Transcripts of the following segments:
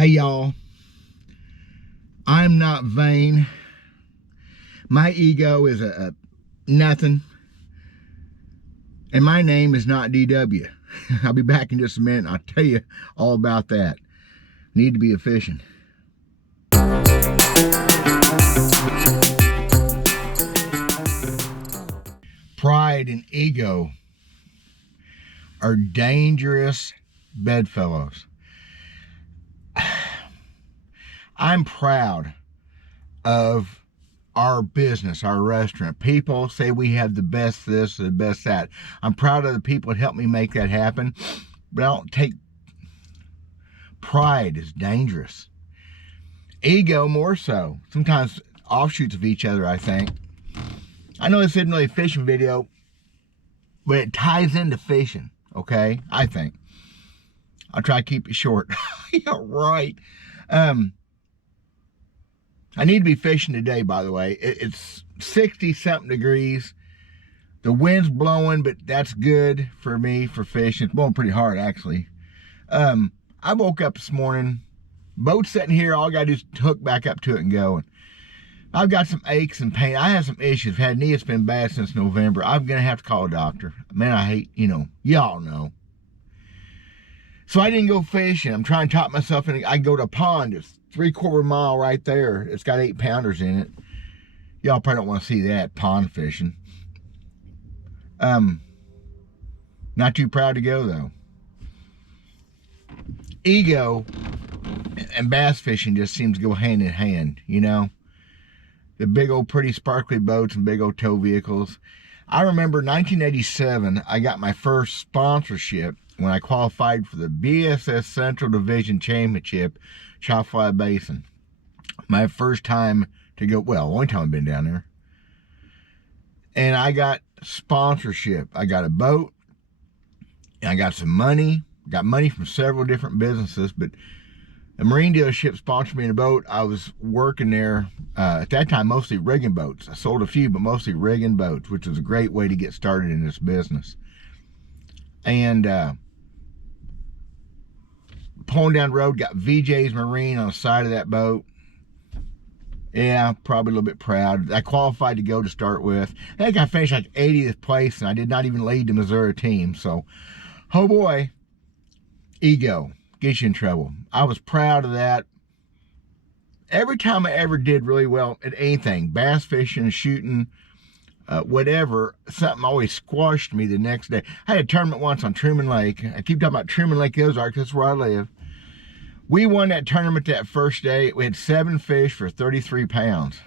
Hey y'all, I'm not vain. My ego is a nothing. And my name is not DW. I'll be back in just a minute and I'll tell you all about that. Need to be efficient. Pride and ego are dangerous bedfellows. I'm proud of our business, our restaurant. People say we have the best this, the best that. I'm proud of the people that helped me make that happen, but I don't take pride is dangerous. Ego more so. Sometimes offshoots of each other, I think. I know this isn't really a fishing video, but it ties into fishing, okay? I think. I'll try to keep it short. Yeah, right. I need to be fishing today, by the way. It's 60-something degrees. The wind's blowing, but that's good for me for fishing. It's blowing pretty hard, actually. I woke up this morning. Boat's sitting here. All I got to do is hook back up to it and go. I've got some aches and pain. I have some issues. Had knee, it's been bad since November. I'm going to have to call a doctor. Man, I hate, y'all know. So I didn't go fishing. I'm trying to talk myself in. I go to a pond. It's 3/4 mile right there. It's got 8-pounders in it. Y'all probably don't want to see that, pond fishing. Not too proud to go though. Ego and bass fishing just seems to go hand in hand, The big old pretty sparkly boats and big old tow vehicles. I remember 1987, I got my first sponsorship when I qualified for the BSS Central Division Championship, Chopfly Basin. My first time to go, well, only time I've been down there. And I got sponsorship. I got a boat, and I got some money. Got money from several different businesses, but a marine dealership sponsored me in a boat. I was working there, at that time, mostly rigging boats. I sold a few, but mostly rigging boats, which was a great way to get started in this business. And pulling down the road, got VJ's Marine on the side of that boat. Yeah, probably a little bit proud. I qualified to go to start with. I think I finished like 80th place, and I did not even lead the Missouri team. So, oh boy, ego gets you in trouble. I was proud of that. Every time I ever did really well at anything, bass fishing, shooting, whatever, something always squashed me the next day. I had a tournament once on Truman Lake. I keep talking about Truman Lake, Ozarks. That's where I live. We won that tournament that first day. We had 7 fish for 33 pounds.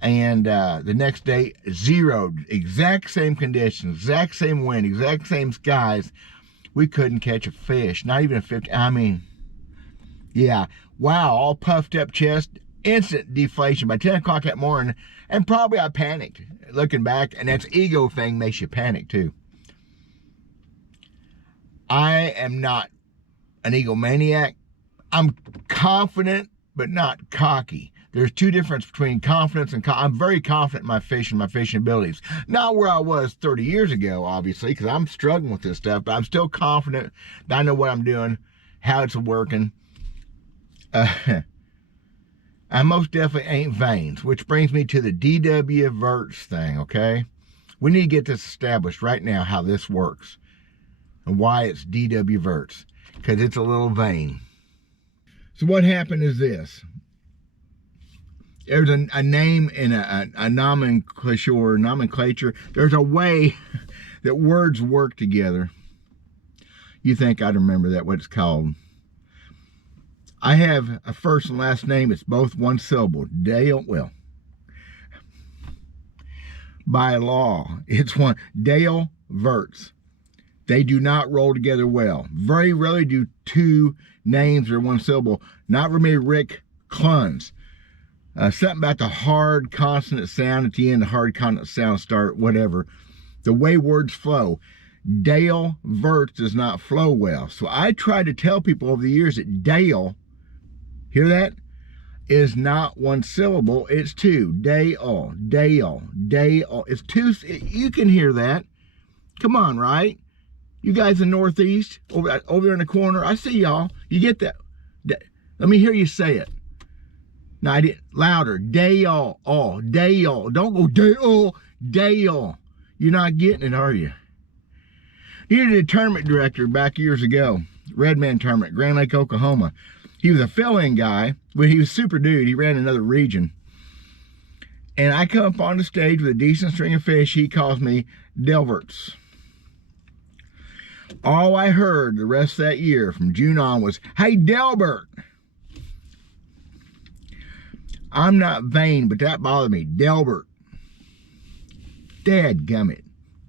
And the next day, 0. Exact same conditions, exact same wind, exact same skies. We couldn't catch a fish, not even a 50. I mean, yeah, wow, all puffed up chest, instant deflation by 10 o'clock that morning. And probably I panicked looking back, and that's ego thing makes you panic too. I am not an egomaniac. I'm confident, but not cocky. There's two differences between confidence and I'm very confident in my fishing abilities. Not where I was 30 years ago, obviously, because I'm struggling with this stuff, but I'm still confident that I know what I'm doing, how it's working. I most definitely ain't vain, which brings me to the DW Verts thing, okay? We need to get this established right now, how this works and why it's DW Verts, because it's a little vain. So what happened is this. There's a name in a nomenclature. There's a way that words work together. You think I'd remember that, what it's called. I have a first and last name. It's both one syllable. Dale, well, by law, it's one. Dale Verts. They do not roll together well. Very rarely do two names or one syllable. Not for me, Rick Cluns. Something about the hard consonant sound at the end, the hard consonant sound start, whatever. The way words flow. Dale Verts does not flow well. So I tried to tell people over the years that Dale, hear that, is not one syllable, it's two. Dale, Dale, Dale. It's two, you can hear that. Come on, right? You guys in the Northeast, over there in the corner, I see y'all. You get that. Let me hear you say it. No, I didn't. Louder. Dale. Oh, Dale. Don't go Dale. Dale. You're not getting it, are you? You did a tournament director back years ago. Redman tournament, Grand Lake, Oklahoma. He was a fill-in guy, but he was super dude. He ran another region. And I come up on the stage with a decent string of fish. He calls me DW Verts. All I heard the rest of that year from June on was, "Hey, Delbert." I'm not vain, but that bothered me. Delbert. Dadgummit.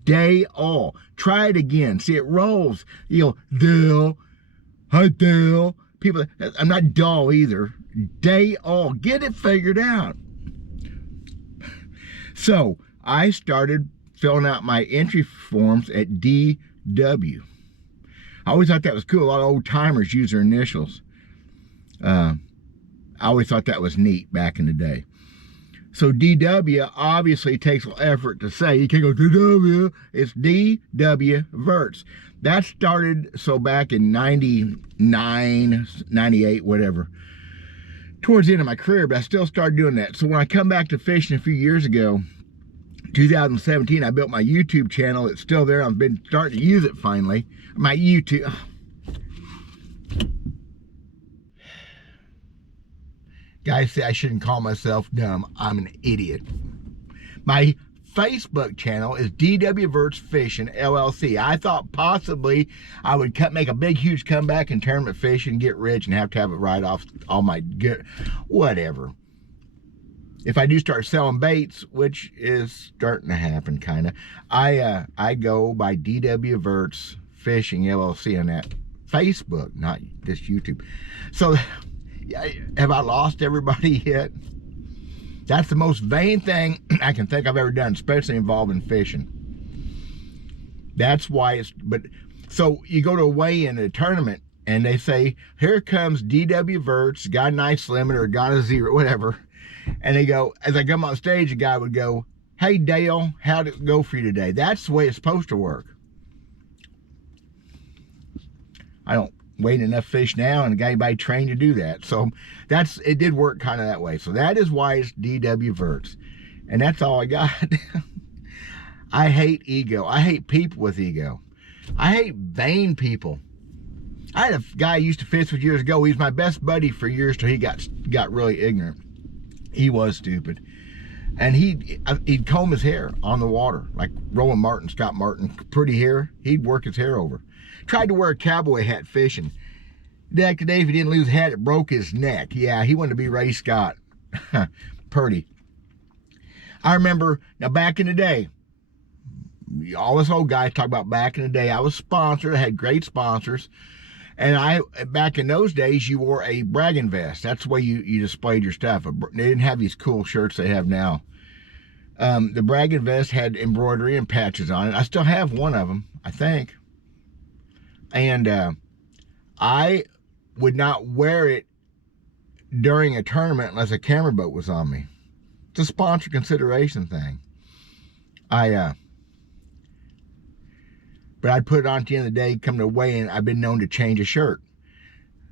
Day all. Try it again. See, it rolls. You go, Dale. Hi, Dale. People, I'm not dull either. Day all. Get it figured out. So I started filling out my entry forms at DW. I always thought that was cool. A lot of old timers use their initials. I always thought that was neat back in the day. So DW obviously takes effort to say. You can't go DW. It's DW Verts. That started so back in 99, 98, whatever. Towards the end of my career, but I still started doing that. So when I come back to fishing a few years ago, 2017, I built my YouTube channel. It's still there. I've been starting to use it finally. My YouTube. Guys say I shouldn't call myself dumb. I'm an idiot. My Facebook channel is DW Verts Fishing LLC. I thought possibly I would make a big, huge comeback in tournament fishing, get rich, and have to have it right off all my good, whatever. If I do start selling baits, which is starting to happen, kind of, I go by DW Verts Fishing LLC on that Facebook, not this YouTube. So, have I lost everybody yet? That's the most vain thing I can think I've ever done, especially involving fishing. That's why it's, but, so you go to a weigh-in at a tournament, and they say, here comes DW Verts, got a nice limit, or got a zero, whatever. And they go, as I come on stage, a guy would go, "Hey Dale, how'd it go for you today?" That's the way it's supposed to work. I don't weigh enough fish now, and got anybody trained to do that. So it did work kind of that way. So that is why it's DW Verts. And that's all I got. I hate ego. I hate people with ego. I hate vain people. I had a guy I used to fish with years ago. He was my best buddy for years till he got really ignorant. He was stupid. And he'd comb his hair on the water, like Rowan Martin, Scott Martin, pretty hair. He'd work his hair over. Tried to wear a cowboy hat fishing. Back today, if he didn't lose a hat, it broke his neck. Yeah, he wanted to be Ray Scott. Purdy. I remember, now back in the day, all us old guys talk about back in the day, I was sponsored. I had great sponsors. And back in those days, you wore a bragging vest. That's the way you displayed your stuff. They didn't have these cool shirts they have now. The bragging vest had embroidery and patches on it. I still have one of them, I think. And I would not wear it during a tournament unless a camera boat was on me. It's a sponsor consideration thing. But I'd put it on at the end of the day, come to weigh-in. I've been known to change a shirt.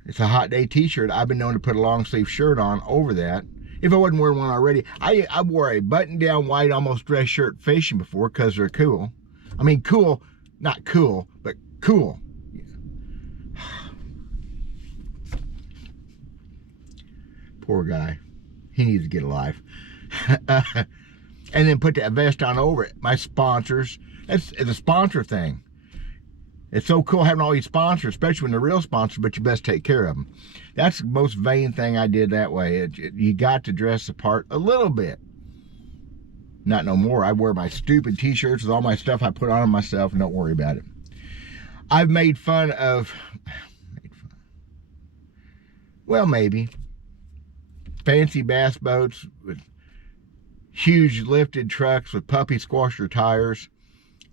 It's a hot day t-shirt. I've been known to put a long sleeve shirt on over that. If I wasn't wearing one already, I wore a button-down white almost dress shirt fishing before because they're cool. I mean, cool, not cool, but cool. Poor guy. He needs to get a life. And then put that vest on over it. My sponsors, it's a sponsor thing. It's so cool having all these sponsors, especially when they're real sponsors, but you best take care of them. That's the most vain thing I did that way. You got to dress the part a little bit. Not no more. I wear my stupid t-shirts with all my stuff I put on myself and don't worry about it. I've made fun of, well, maybe, fancy bass boats with huge lifted trucks with puppy squasher tires,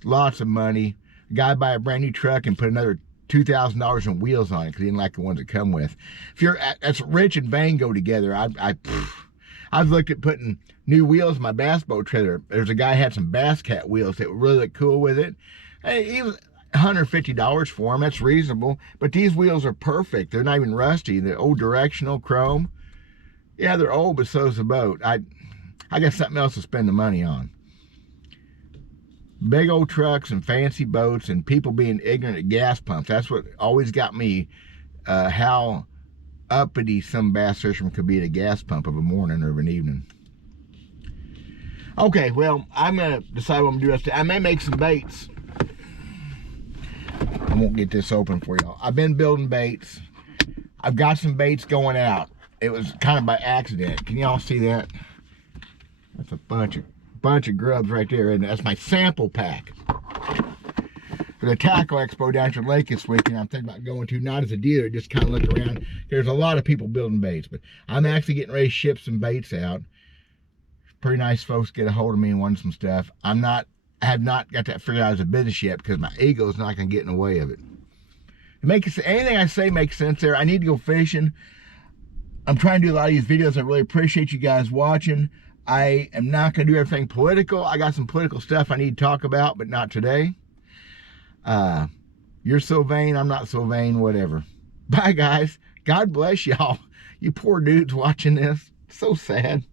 lots of money. A guy buy a brand new truck and put another $2,000 in wheels on it because he didn't like the ones that come with. If you're, that's rich and vain go together. I've looked at putting new wheels in my bass boat trailer. There's a guy who had some Bass Cat wheels that really look cool with it. Hey, $150 for them. That's reasonable. But these wheels are perfect. They're not even rusty. They're old directional chrome. Yeah, they're old, but so's the boat. I got something else to spend the money on. Big old trucks and fancy boats and people being ignorant at gas pumps. That's what always got me, how uppity some bass fisherman could be at a gas pump of a morning or of an evening. Okay, well, I'm going to decide what I'm going to do. I may make some baits. I won't get this open for y'all. I've been building baits. I've got some baits going out. It was kind of by accident. Can y'all see that? That's a bunch of grubs right there, and that's my sample pack for the Tackle Expo down to the lake this week. And I'm thinking about going to, not as a dealer, just kind of look around. There's a lot of people building baits, but I'm actually getting ready to ship some baits out. Pretty nice folks get a hold of me and want some stuff. I have not got that figured out as a business yet because my ego is not going to get in the way of it. Anything I say makes sense there. I need to go fishing. I'm trying to do a lot of these videos. I really appreciate you guys watching. I am not going to do everything political. I got some political stuff I need to talk about, but not today. You're so vain, I'm not so vain, whatever. Bye, guys. God bless y'all. You poor dudes watching this. So sad.